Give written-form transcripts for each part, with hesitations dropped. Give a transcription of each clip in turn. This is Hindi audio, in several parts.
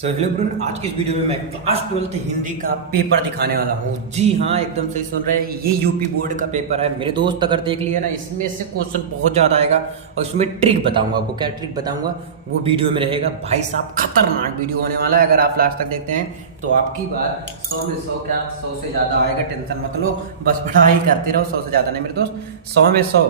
हेलो ब्रून, आज की इस वीडियो में मैं क्लास 12th हिंदी का पेपर दिखाने वाला हूँ। जी हाँ, एकदम सही सुन रहे हैं। ये यूपी बोर्ड का पेपर है मेरे दोस्त। अगर देख लिया ना, इसमें से क्वेश्चन बहुत ज़्यादा आएगा और इसमें ट्रिक बताऊंगा आपको। क्या ट्रिक बताऊंगा वो वीडियो में रहेगा। भाई साहब, खतरनाक वीडियो होने वाला है। अगर आप लास्ट तक देखते हैं तो आपकी बार 100 में 100 क्या 100 से ज़्यादा आएगा। टेंशन मत लो, बस पढ़ाई करते रहो। 100 से ज़्यादा नहीं मेरे दोस्त, 100 में 100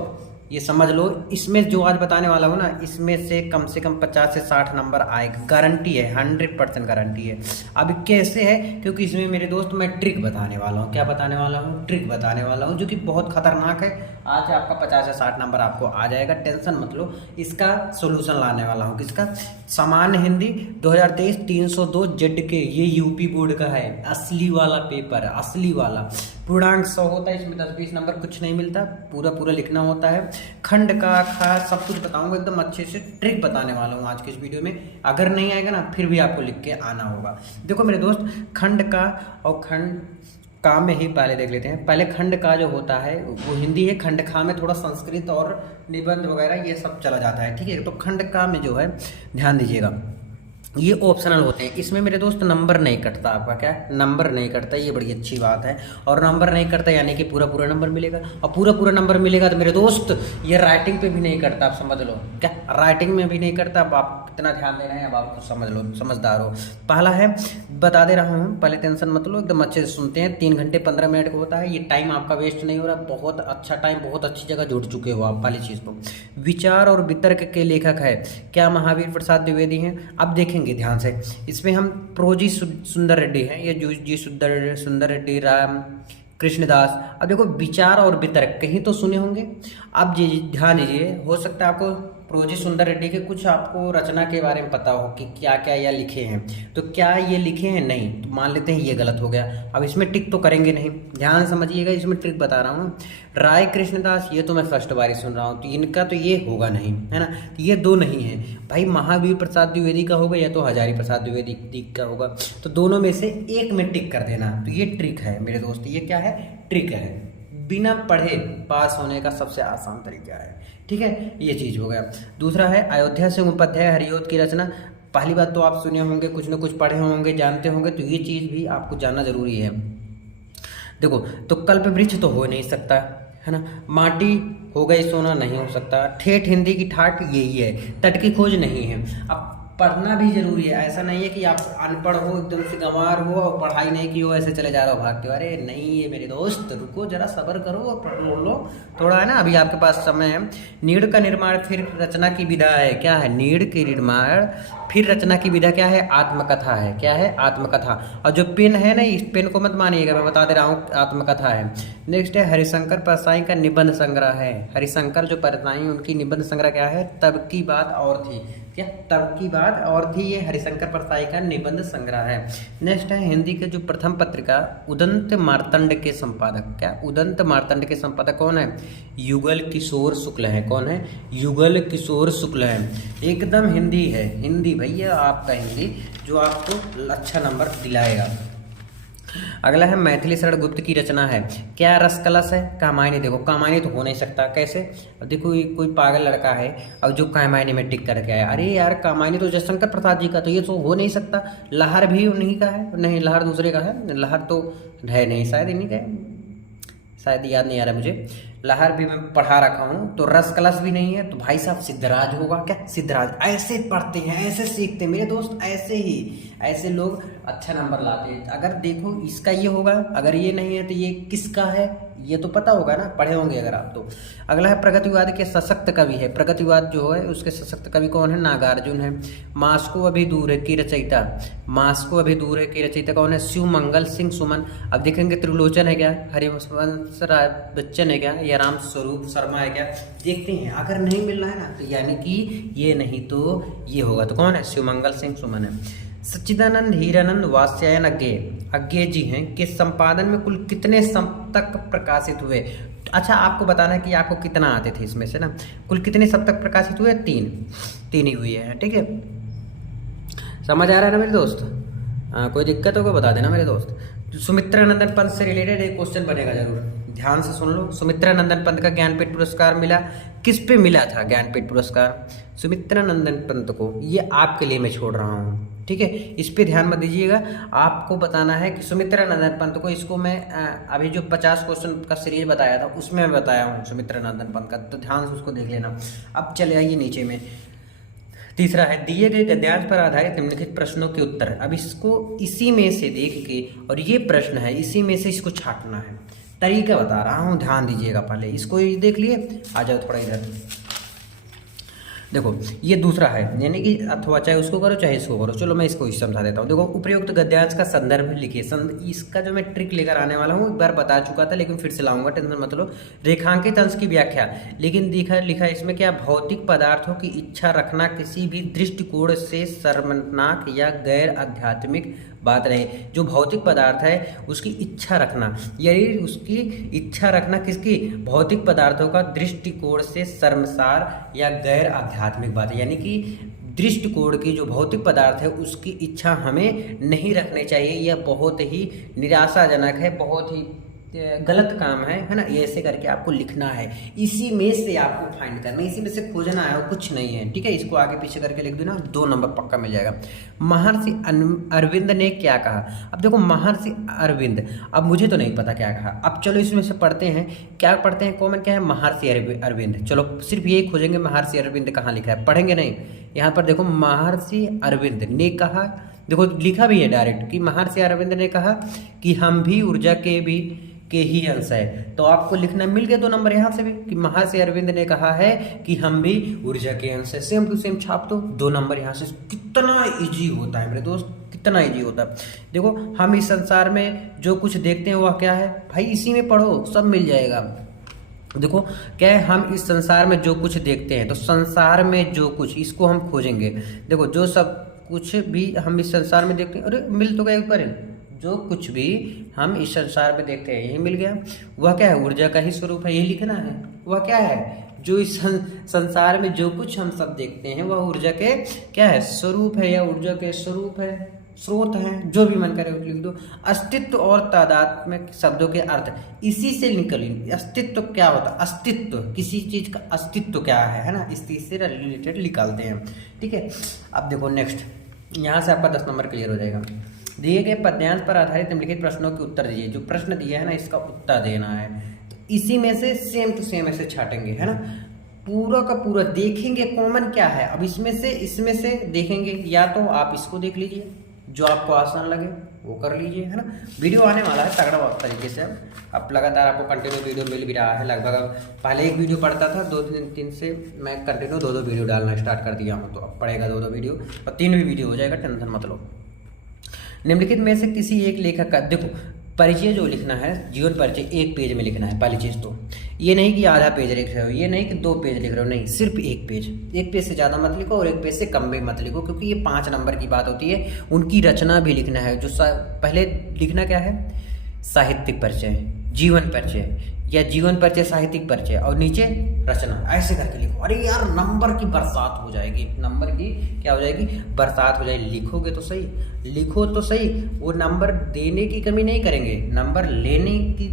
ये समझ लो। इसमें जो आज बताने वाला हूँ ना, इसमें से कम 50 से 60 नंबर आएगा, गारंटी है, 100% गारंटी है। अब कैसे है, क्योंकि इसमें मेरे दोस्त मैं ट्रिक बताने वाला हूँ। क्या बताने वाला हूँ? ट्रिक बताने वाला हूँ, जो कि बहुत खतरनाक है। आज आपका 50 से 60 नंबर आपको आ जाएगा, टेंशन मत लो। इसका सोल्यूशन लाने वाला हूँ। किसका? सामान्य हिंदी 2023 302 जेड के। ये यूपी बोर्ड का है, असली वाला पेपर है, असली वाला। पूर्णांक 100 होता है, इसमें 10-20 नंबर कुछ नहीं मिलता, पूरा पूरा लिखना होता है। खंड का खास सब कुछ बताऊंगा, एकदम अच्छे से ट्रिक बताने वाला हूँ आज के इस वीडियो में। अगर नहीं आएगा ना, फिर भी आपको लिख के आना होगा। देखो मेरे दोस्त, खंड का और खंड का में ही पहले देख लेते हैं। पहले खंड का जो होता है वो हिंदी है, खंड खा में थोड़ा संस्कृत और निबंध वगैरह ये सब चला जाता है, ठीक है। तो खंड का में जो है, ध्यान दीजिएगा, ये ऑप्शनल होते हैं। इसमें मेरे दोस्त नंबर नहीं कटता। आपका क्या? नंबर नहीं कटता, ये बड़ी अच्छी बात है। और नंबर नहीं कटता यानी कि पूरा पूरा नंबर मिलेगा। और पूरा पूरा नंबर मिलेगा तो मेरे दोस्त ये राइटिंग पे भी नहीं कटता। आप समझ लो, क्या राइटिंग में भी नहीं कटता। अब आप कितना ध्यान दे रहे हैं, अब आप तो समझ लो, समझदार हो। पहला है, बता दे रहा हूँ, पहले टेंशन मत लो, एकदम अच्छे से सुनते हैं। 3 घंटे 15 मिनट का होता है। ये टाइम आपका वेस्ट नहीं हो रहा, बहुत अच्छा टाइम, बहुत अच्छी जगह जुड़ चुके हो आप। पहली चीज़ तो विचार और वितर्क के लेखक है क्या? महावीर प्रसाद द्विवेदी हैं। अब देखेंगे ध्यान से, इसमें हम प्रोजी सुंदर रेड्डी हैं, ये जी सुंदर रेड्डी, राम कृष्णदास। अब देखो, विचार और वितर्क कहीं तो सुने होंगे। अब जी ध्यान दीजिए, हो सकता है आपको प्रोजी सुंदर रेड्डी के कुछ आपको रचना के बारे में पता हो कि क्या क्या यह लिखे हैं। तो क्या ये लिखे हैं? नहीं, तो मान लेते हैं ये गलत हो गया। अब इसमें टिक तो करेंगे नहीं, ध्यान समझिएगा, इसमें ट्रिक बता रहा हूँ। राय कृष्णदास, ये तो मैं फर्स्ट बार ही सुन रहा हूँ, तो इनका तो ये होगा नहीं, है ना। ये दो नहीं है भाई। महावीर प्रसाद द्विवेदी का होगा या तो हजारी प्रसाद द्विवेदी का होगा। तो दोनों में से एक में टिक कर देना। तो ये ट्रिक है मेरे दोस्त, ये क्या है? ट्रिक है। बिना पढ़े पास होने का सबसे आसान तरीका है, ठीक है। ये चीज़ हो गया। दूसरा है, अयोध्या सिंह उपाध्याय हरिऔध की रचना। पहली बात तो आप सुने होंगे, कुछ न कुछ पढ़े होंगे, जानते होंगे, तो ये चीज़ भी आपको जानना जरूरी है। देखो, तो कल्प वृक्ष तो हो नहीं सकता, है ना। माटी हो गई सोना, नहीं हो सकता। ठेठ हिंदी की ठाठ यही है। तट की खोज नहीं है। अब पढ़ना भी जरूरी है। ऐसा नहीं है कि आप अनपढ़ हो, एकदम से गंवार हो और पढ़ाई नहीं की हो, ऐसे चले जा रहे हो, भागते हो। अरे नहीं, ये मेरे दोस्त, रुको जरा, सब्र करो और पढ़ लो थोड़ा, है ना। अभी आपके पास समय है। नीड़ का निर्माण फिर रचना की विधा है। क्या है? नीड़ की निर्माण फिर रचना की विधा क्या है? आत्मकथा है। क्या है? आत्मकथा। और जो पेन है ना, इस पेन को मत मानिएगा, मैं बता दे रहा हूँ, आत्मकथा है। नेक्स्ट है, हरिशंकर परसाई का निबंध संग्रह है। हरिशंकर जो परसाई, उनकी निबंध संग्रह क्या है? तब की बात और थी। क्या? तब की बात और थी। ये हरिशंकर परसाई का निबंध संग्रह है। नेक्स्ट है, हिंदी के जो प्रथम पत्रिका उदंत मार्तंड के संपादक। क्या? उदंत मार्तंड के संपादक कौन है? युगल किशोर शुक्ल है। कौन है? युगल किशोर शुक्ल है। एकदम हिंदी है, हिंदी भैया, आपका हिंदी जो आपको अच्छा नंबर दिलाएगा। अगला है, मैथिली शरण गुप्त की रचना है। क्या? रस कलश है। कामायनी। देखो, कामायनी तो हो नहीं सकता। कैसे? अब देखो, कोई पागल लड़का है अब जो कामायनी में टिक करके आया। अरे यार, कामायनी तो जयशंकर प्रसाद जी का, तो ये तो हो नहीं सकता। लहर भी उन्हीं का है। नहीं, लहर दूसरे का है। लहर तो है नहीं, शायद इन्हीं का है, शायद याद नहीं आ रहा मुझे। लहर भी मैं पढ़ा रखा हूँ। तो रस कलश भी नहीं है, तो भाई साहब सिद्धराज होगा। क्या? सिद्धराज। ऐसे पढ़ते हैं, ऐसे सीखते हैं मेरे दोस्त, ऐसे ही, ऐसे लोग अच्छा नंबर लाते हैं। अगर देखो, इसका ये होगा, अगर ये नहीं है तो ये किसका है, ये तो पता होगा ना, पढ़े होंगे अगर आप तो। अगला है, प्रगतिवाद के सशक्त कवि है। प्रगतिवाद जो है उसके सशक्त कवि कौन है? नागार्जुन है। मास्को अभी दूर है की रचयिता, मास्को अभी दूर है की रचयिता कौन है? शिव मंगल सिंह सुमन। अब देखेंगे, त्रिलोचन है क्या? हरिवंश राय बच्चन है क्या? या राम स्वरूप शर्मा है क्या? देखते हैं। अगर नहीं मिल रहा है ना, तो यानी कि ये नहीं तो ये होगा। तो कौन है? शिवमंगल सिंह सुमन है। सच्चिदानंद हीरानंद वात्स्यायन अज्ञे जी हैं के संपादन में कुल कितने सप्तक प्रकाशित हुए? अच्छा, आपको बताना है कि आपको कितना आते थे इसमें से ना। कुल कितने सप्तक प्रकाशित हुए? 3 ही हुए हैं, ठीक है। समझ आ रहा है ना मेरे दोस्त? कोई दिक्कत होगा बता देना मेरे दोस्त। सुमित्रा नंदन पंत से रिलेटेड एक क्वेश्चन बनेगा जरूर। ध्यान से सुन लो। सुमित्रा नंदन पंत का ज्ञानपीठ पुरस्कार मिला, किस पे मिला था ज्ञानपीठ पुरस्कार? सुमित्रा नंदन पंत को। ये आपके लिए मैं छोड़ रहा हूँ, ठीक है, इस पे ध्यान मत दीजिएगा। आपको बताना है कि सुमित्रा नंदन पंत को, इसको मैं अभी जो 50 क्वेश्चन का सीरीज बताया था उसमें मैं बताया हूँ सुमित्रा नंदन पंत का, तो ध्यान से उसको देख लेना। अब चले आइए नीचे में, तीसरा है दिए गए गद्यांश पर आधारित निम्नलिखित प्रश्नों के उत्तर। अब इसको इसी में से देख के, और ये प्रश्न है इसी में से इसको छांटना है, तरीका बता रहा हूँ, ध्यान दीजिएगा। पहले इसको ये देख लिए, आ जाओ थोड़ा इधर देखो। ये दूसरा है, यानी कि अथवा चाहे उसको करो चाहे इसको करो। चलो मैं इसको ही समझा देता हूँ। देखो, उपयुक्त गद्यांश का संदर्भ लिखिए। इसका जो मैं ट्रिक लेकर आने वाला हूँ एक बार बता चुका था, लेकिन फिर से लाऊंगा, टेंशन मत लो। रेखांकित अंश की व्याख्या, लेकिन लिखा इसमें क्या, भौतिक पदार्थों की इच्छा रखना किसी भी दृष्टिकोण से शर्मनाक या गैर आध्यात्मिक बात नहीं। जो भौतिक पदार्थ है उसकी इच्छा रखना, यानी उसकी इच्छा रखना किसकी, भौतिक पदार्थों का दृष्टिकोण से शर्मसार या गैर आध्यात्मिक बात है। यानी कि दृष्टिकोण की जो भौतिक पदार्थ है उसकी इच्छा हमें नहीं रखनी चाहिए। यह बहुत ही निराशाजनक है, बहुत ही गलत काम है ना। ये ऐसे करके आपको लिखना है, इसी में से आपको फाइंड करना है, इसी में से खोजना है और कुछ नहीं है, ठीक है। इसको आगे पीछे करके लिख दो ना, 2 नंबर पक्का मिल जाएगा। महर्षि अरविंद ने क्या कहा? अब देखो, महर्षि अरविंद, अब मुझे तो नहीं पता क्या कहा। अब चलो इसमें से पढ़ते हैं, क्या पढ़ते हैं, कॉमन क्या है, महर्षि अरविंद। चलो सिर्फ यही खोजेंगे, महर्षि अरविंद कहाँ लिखा है, पढ़ेंगे नहीं। यहाँ पर देखो, महर्षि अरविंद ने कहा, देखो लिखा भी है डायरेक्ट कि महर्षि अरविंद ने कहा कि हम भी ऊर्जा के ही अंश है। तो आपको लिखना मिल गया 2 नंबर यहाँ से भी, कि महर्षि अरविंद ने कहा है कि हम भी ऊर्जा के अंश है। सेम टू सेम छाप दो, 2 नंबर यहाँ से। कितना इजी होता है मेरे दोस्त, कितना इजी होता है। देखो, हम इस संसार में जो कुछ देखते हैं वह क्या है भाई, इसी में पढ़ो सब मिल जाएगा। देखो क्या है, हम इस संसार में जो कुछ देखते हैं, तो संसार में जो कुछ, इसको हम खोजेंगे। देखो, जो सब कुछ भी हम इस संसार में देखते हैं, अरे मिल तो गया ऊपर, जो कुछ भी हम इस संसार में देखते हैं यही मिल गया। वह क्या है, ऊर्जा का ही स्वरूप है, यही लिखना है। वह क्या है, जो इस संसार में जो कुछ हम सब देखते हैं वह ऊर्जा के क्या है, स्वरूप है, या ऊर्जा के स्वरूप है, स्रोत है, जो भी मन करे लिख दो। अस्तित्व और तादात्म्य शब्दों के अर्थ इसी से निकलेंगे। अस्तित्व क्या होता है, अस्तित्व, किसी चीज का अस्तित्व क्या है ना, इस चीज से रिलेटेड निकालते हैं, ठीक है। अब देखो नेक्स्ट, यहाँ से आपका 10 नंबर क्लियर हो जाएगा। दिए गए पद्यांश पर आधारित निम्नलिखित प्रश्नों के उत्तर दीजिए। जो प्रश्न दिया है ना, इसका उत्तर देना है। तो इसी में से सेम टू सेम ऐसे छाटेंगे, है ना, पूरा का पूरा देखेंगे कॉमन क्या है। अब इसमें से देखेंगे, या तो आप इसको देख लीजिए, जो आपको आसान लगे वो कर लीजिए, है ना। वीडियो आने वाला है तगड़ा तरीके से। अब लगातार आपको कंटिन्यू वीडियो मिल भी रहा है। लगभग पहले एक वीडियो पढ़ता था, 2-3 से मैं कंटिन्यू 2-2 वीडियो डालना स्टार्ट कर दिया हूँ। तो अब पड़ेगा 2-2 वीडियो, और 3 भी वीडियो हो जाएगा, टेंशन मत लो। निम्नलिखित में से किसी एक लेखक का, देखो परिचय जो लिखना है, जीवन परिचय 1 पेज में लिखना है। पहली चीज़ तो ये नहीं कि आधा पेज लिख रहे हो, ये नहीं कि 2 पेज लिख रहे हो, नहीं, सिर्फ 1 पेज। 1 पेज से ज़्यादा मत लिखो और 1 पेज से कम भी मत लिखो, क्योंकि ये 5 नंबर की बात होती है। उनकी रचना भी लिखना है। जो पहले लिखना क्या है, साहित्यिक परिचय, जीवन परिचय, या जीवन परिचय, साहित्यिक परिचय, और नीचे रचना, ऐसे करके लिखो। अरे यार, नंबर की बरसात हो जाएगी, नंबर की क्या हो जाएगी, बरसात हो जाएगी। लिखोगे तो सही, लिखो तो सही, वो नंबर देने की कमी नहीं करेंगे, नंबर लेने की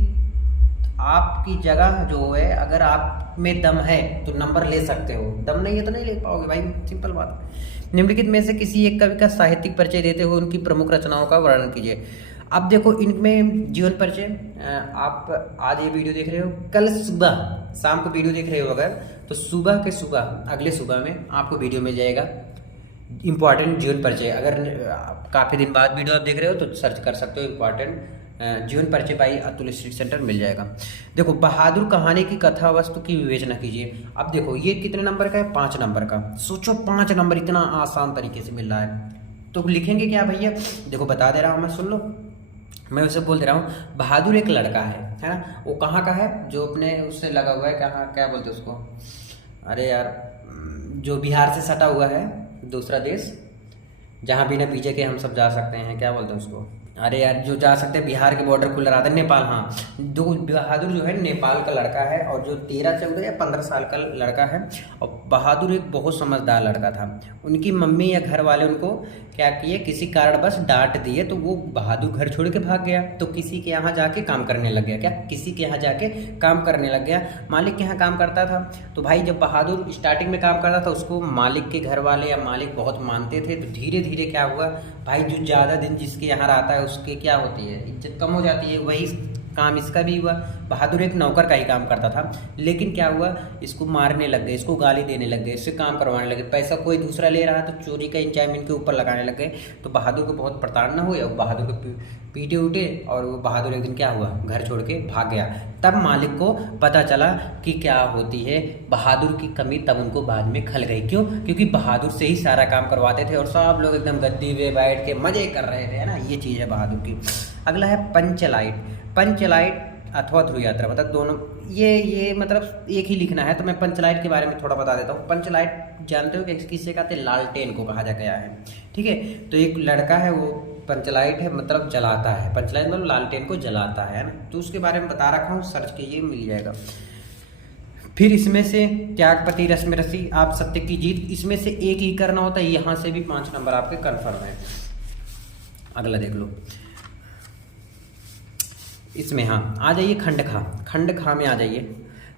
आपकी जगह जो है, अगर आप में दम है तो नंबर ले सकते हो, दम नहीं है तो नहीं ले पाओगे भाई, सिंपल बात। निम्नलिखित में से किसी एक कवि का साहित्यिक परिचय देते हुए उनकी प्रमुख रचनाओं का वर्णन कीजिए। अब देखो, इनमें जीवन परिचय, आप आज ये वीडियो देख रहे हो, कल सुबह शाम को वीडियो देख रहे हो अगर, तो सुबह के सुबह, अगले सुबह में आपको वीडियो मिल जाएगा इम्पॉर्टेंट जीवन परिचय। अगर काफ़ी दिन बाद वीडियो आप देख रहे हो तो सर्च कर सकते हो, इम्पॉर्टेंट जीवन परिचय बाई अतुल स्ट्रीट सेंटर मिल जाएगा। देखो, बहादुर कहानी की कथा वस्तु की विवेचना कीजिए। अब देखो, ये कितने नंबर का है, 5 नंबर का। सोचो 5 नंबर इतना आसान तरीके से मिल रहा है, तो लिखेंगे क्या भैया, देखो बता दे रहा हूँ मैं, सुन लो, मैं उसे बोल दे रहा हूँ। बहादुर एक लड़का है ना, वो कहाँ का है, जो अपने उससे लगा हुआ है, कहाँ, क्या बोलते हैं उसको, अरे यार, जो बिहार से सटा हुआ है, दूसरा देश, जहाँ बिना वीजे के हम सब जा सकते हैं, क्या बोलते हैं उसको, अरे यार जो जा सकते हैं बिहार के बॉर्डर को लड़ा था नेपाल। हाँ, जो बहादुर जो है नेपाल का लड़का है, और जो 13-14 या 15 साल का लड़का है। और बहादुर एक बहुत समझदार लड़का था। उनकी मम्मी या घर वाले उनको क्या किए, किसी कारण बस डांट दिए, तो वो बहादुर घर छोड़ के भाग गया। तो किसी के यहाँ जाके काम करने लग गया। क्या, किसी के यहाँ जाके काम करने लग गया, मालिक के यहाँ काम करता था। तो भाई जब बहादुर स्टार्टिंग में काम करता था, उसको मालिक के घर वाले या मालिक बहुत मानते थे। तो धीरे धीरे क्या हुआ भाई, जो ज़्यादा दिन जिसके यहाँ रहता है उसके क्या होती है, इज्जत कम हो जाती है। वही काम इसका भी हुआ। बहादुर एक नौकर का ही काम करता था, लेकिन क्या हुआ, इसको मारने लग गए, इसको गाली देने लग गए, इससे काम करवाने लगे। पैसा कोई दूसरा ले रहा तो चोरी का इंजाम इनके ऊपर लगाने लग गए। तो बहादुर को बहुत प्रताड़ना हुई और बहादुर को पीटे उठे, और वो बहादुर एक दिन क्या हुआ, घर छोड़ के भाग गया। तब मालिक को पता चला कि क्या होती है बहादुर की कमी, तब उनको बाद में खल गई। क्यों? क्योंकि बहादुर से ही सारा काम करवाते थे, और सब लोग एकदम गद्दी पे बैठ के मजे कर रहे थे, है ना। ये चीज़ है बहादुर की। अगला है पंचलाइट। पंचलाइट अथवा ध्रुव यात्रा, मतलब दोनों ये मतलब एक ही लिखना है। तो मैं पंचलाइट के बारे में थोड़ा बता देता हूँ। पंचलाइट जानते हो कि किससे कहते हैं, लालटेन को कहा जा गया है, ठीक है। तो एक लड़का है, वो पंचलाइट है, मतलब जलाता है। पंचलाइट मतलब लालटेन को जलाता है ना। तो उसके बारे में बता रखा हूँ, सर्च कीजिए मिल जाएगा। फिर इसमें से त्यागपति, रश्मि रसी, आप सत्य की जीत, इसमें से एक ही करना होता है। यहाँ से भी 5 नंबर आपके कन्फर्म है। अगला देख लो, इसमें हाँ आ जाइए, खंड खा। खंड खा में आ जाइए।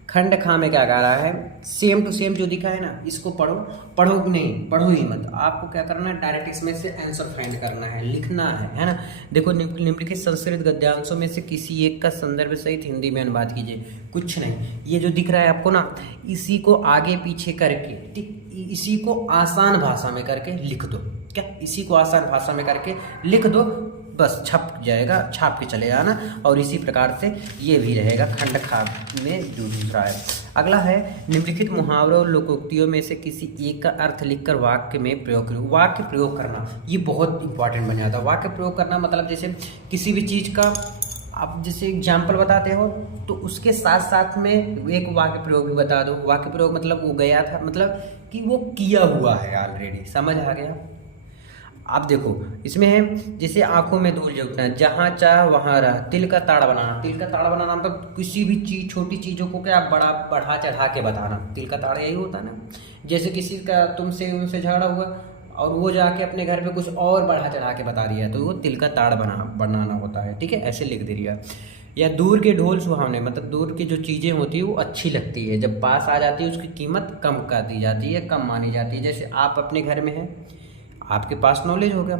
खंड खा में क्या कह रहा है, सेम टू सेम जो दिखा है ना, इसको पढ़ो। पढ़ो नहीं, पढ़ो ही मत। आपको क्या करना है, डायरेक्ट इसमें से आंसर फाइंड करना है, लिखना है ना। देखो, निम्नलिखित संस्कृत गद्यांशों में से किसी एक का संदर्भ सहित हिंदी में अनुवाद कीजिए। कुछ नहीं, ये जो दिख रहा है आपको ना, इसी को आगे पीछे करके, ठीक, इसी को आसान भाषा में करके लिख दो। क्या, इसी को आसान भाषा में करके लिख दो, बस छप जाएगा, छाप के चले आना। और इसी प्रकार से ये भी रहेगा खंड खा में जो दूसरा है। अगला है, निम्नलिखित मुहावरों और लोकोक्तियों में से किसी एक का अर्थ लिखकर वाक्य में प्रयोग करो। वाक्य प्रयोग करना ये बहुत इंपॉर्टेंट बन जाता है। वाक्य प्रयोग करना मतलब जैसे किसी भी चीज़ का आप जैसे एग्जाम्पल बताते हो, तो उसके साथ साथ में एक वाक्य प्रयोग भी बता दो। वाक्य प्रयोग मतलब वो गया था, मतलब कि वो किया हुआ है ऑलरेडी, समझ आ गया। आप देखो, इसमें है जैसे आंखों में धूल झोंकना, जहाँ चाह वहाँ रह, तिल का ताड़ बनाना। तिल का ताड़ बनाना मतलब किसी भी चीज़, छोटी चीज़ों को क्या बड़ा बढ़ा चढ़ा के बताना। तिल का ताड़ यही होता है ना। जैसे किसी का तुमसे उनसे झगड़ा हुआ और वो जाके अपने घर पे कुछ और बढ़ा चढ़ा के बता रही है, तो वो तिल का ताड़ बनाना होता है, ठीक है। ऐसे लिख दे रही है। या दूर के ढोल सुहावने, मतलब दूर की जो चीज़ें होती है वो अच्छी लगती है, जब पास आ जाती है उसकी कीमत कम कर दी जाती है, कम मानी जाती है। जैसे आप अपने घर में हैं, आपके पास नॉलेज होगा,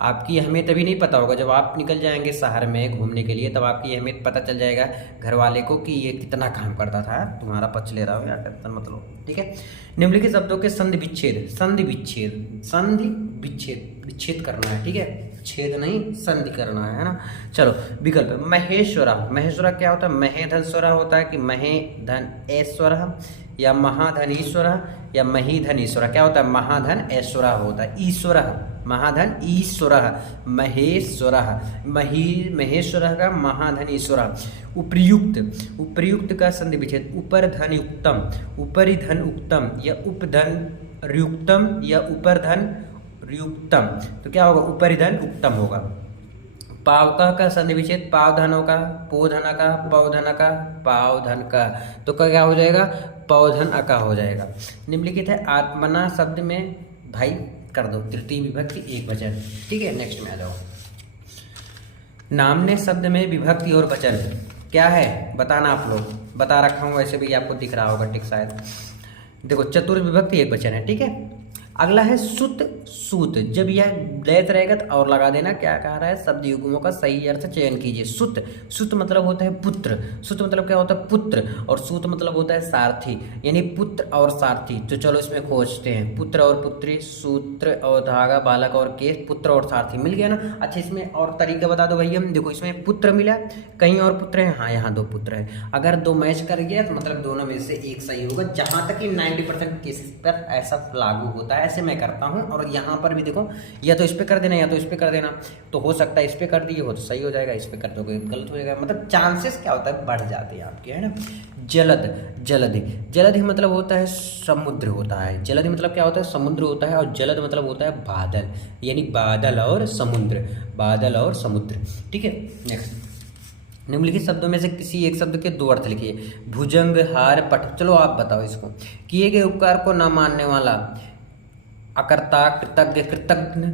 आपकी अहमियत अभी नहीं पता होगा। जब आप निकल जाएंगे शहर में घूमने के लिए, तब आपकी अहमियत पता चल जाएगा घर वाले को कि ये कितना काम करता था, तुम्हारा पक्ष ले रहा हो या टेंशन मतलब, ठीक है। निम्नलिखित शब्दों के संधि विच्छेद, संधि विच्छेद, संधि विच्छेद, विच्छेद करना है, ठीक है, छेद नहीं, संधि करना है ना। चलो, विकल्प महेश्वरा। महेश्वरा क्या होता है, महेधनेश्वरा होता है कि महेधन ऐश्वरा, या महाधनीश्वरा, या महीधनीश्वरा। क्या होता है, महाधन ऐश्वरा होता है, ईश्वर, महाधन ईश्वर, महेश्वर, महेश्वर का महाधन ईश्वर। उपयुक्त, उपयुक्त का संधि विच्छेद, उपर धन युक्तम, उपरि धन उक्तम, या उपधन युक्तम, या उपर धन युक्तम। तो क्या होगा, उपरिधन उक्तम होगा। पावका का संधि विच्छेद, पावधनों का, पोधन का, पौधन का, पावधन का। तो क्या हो जाएगा, पौधन अका हो जाएगा। निम्नलिखित है, आत्मना शब्द में भाई कर दो तृतीय विभक्ति एक वचन, ठीक है। नेक्स्ट में आ जाओ। नामने शब्द में विभक्ति और वचन क्या है बताना। आप लोग बता रखा हूँ, वैसे भी आपको दिख रहा होगा, ठीक शायद। देखो, चतुर्विभक्ति एक वचन है, ठीक है। अगला है सुत, सूत। जब यह लैत रहेगा तो और लगा देना। क्या कह रहा है, शब्द युग्मों का सही अर्थ चयन कीजिए। सुत, सुत मतलब होता है पुत्र। सुत मतलब क्या होता है, पुत्र। और सूत मतलब होता है सारथी, यानी पुत्र और सारथी। तो चलो इसमें खोजते हैं, पुत्र और पुत्री, सूत्र और धागा, बालक और केस, पुत्र और सारथी, मिल गया ना। अच्छा, इसमें और तरीका बता दो भैया। देखो, इसमें पुत्र मिला, कहीं और पुत्र है, हाँ यहाँ 2 पुत्र है। अगर 2 मैच कर गया तो मतलब दोनों में से एक सही होगा, जहाँ तक कि 90% केसेस पर ऐसा लागू होता है। ऐसे मैं करता हूँ। और यहाँ पर भी देखो, या तो इस पे कर देना या तो इस पे कर देना, तो हो सकता है इस पे कर दिए हो तो सही हो जाएगा, इस पे कर दोगे गलत हो जाएगा, मतलब चांसेस क्या होता है बढ़ जाते हैं आपके, है ना। जलधि, जलधि मतलब होता है समुद्र होता है, जलधि मतलब क्या होता है समुद्र होता है, और जलद मतलब होता है बादल, यानी बादल और समुद्र, बादल और समुद्र, ठीक है। नेक्स्ट, निम्नलिखित शब्दों में से किसी एक शब्द के दो अर्थ लिखिए। भुजंग, हार, पट। चलो आप बताओ इसको। किए गए उपकार को न मानने वाला, अकर्ता, कृतज्ञ, कृतज्ञ,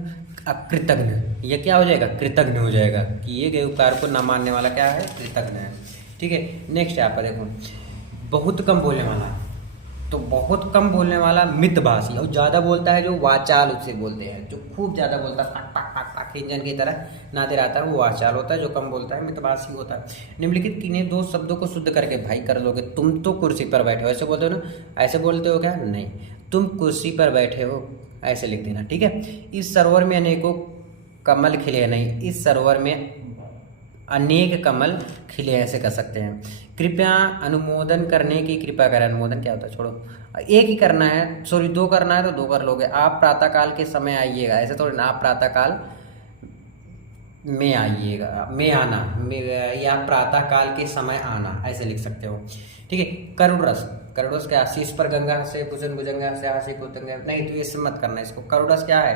अकृतज्ञ, ये क्या हो जाएगा कृतज्ञ हो जाएगा। किए गए उपकार को न मानने वाला क्या है कृतज्ञ है, ठीक है। नेक्स्ट यहाँ पर देखो, बहुत कम बोलने वाला, तो बहुत कम बोलने वाला मितभाषी, और ज़्यादा बोलता है जो वाचाल उसे बोलते हैं, जो खूब ज़्यादा बोलता है टक टक टक टक इंजन की तरह नाते रहता है वो वाचाल होता है, जो कम बोलता है मितभाषी होता है। निम्नलिखित किन्हीं दो शब्दों को शुद्ध करके भाई कर लोगे। तुम तो कुर्सी पर बैठे हो, ऐसे बोलते हो ना, ऐसे बोलते हो क्या, नहीं, तुम कुर्सी पर बैठे हो ऐसे लिख देना, ठीक है। इस सरोवर में अनेकों कमल खिले, नहीं, इस सरोवर में अनेक कमल खिले, ऐसे कर सकते हैं। कृपया अनुमोदन करने की कृपा करें, अनुमोदन क्या होता है छोड़ो, एक ही करना है, सॉरी दो करना है तो दो कर लोगे। आप प्रातःकाल के समय आइएगा, ऐसे थोड़ी ना, आप प्रातःकाल में आइएगा, में आना, या प्रातःकाल के समय आना, ऐसे लिख सकते हो, ठीक है। करुण रस, करुण रस क्या, शीश पर गंगा से, भुजन भुजंगा से, हासी कुतंगा, नहीं तो इससे मत करना इसको। करुण रस क्या है,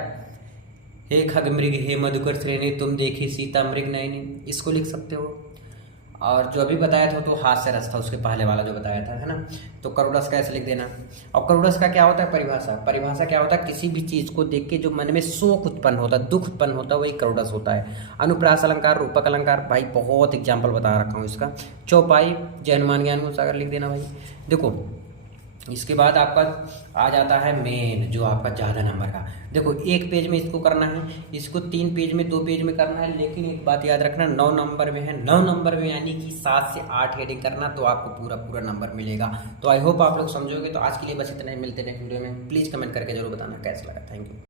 हे खग मृग हे मधुकर श्रेणी, तुम देखी सीता मृग नयनी, इसको लिख सकते हो। और जो अभी बताया था तो हास्य रस था, उसके पहले वाला जो बताया था, है ना। तो करुण रस का ऐसे लिख देना। और करुण रस का क्या होता है परिभाषा, परिभाषा क्या होता है, किसी भी चीज को देख के जो मन में शोक उत्पन्न होता है, दुख उत्पन्न होता है, वही करुण रस होता है। अनुप्रास अलंकार, रूपक अलंकार, भाई बहुत एग्जाम्पल बता रखा हूँ इसका। चौपाई, जय हनुमान ज्ञान गुण सागर लिख देना भाई। देखो इसके बाद आपका आ जाता है मेन, जो आपका ज़्यादा नंबर का। देखो एक पेज में इसको करना है, इसको 3 पेज में 2 पेज में करना है, लेकिन एक बात याद रखना 9 नंबर में है, 9 नंबर में यानी कि 7 से 8 हेडिंग करना, तो आपको पूरा पूरा नंबर मिलेगा। तो आई होप आप लोग समझोगे। तो आज के लिए बस इतना ही, मिलते हैं नेक्स्ट वीडियो में। प्लीज़ कमेंट करके जरूर बताना कैसा लगा। Thank you.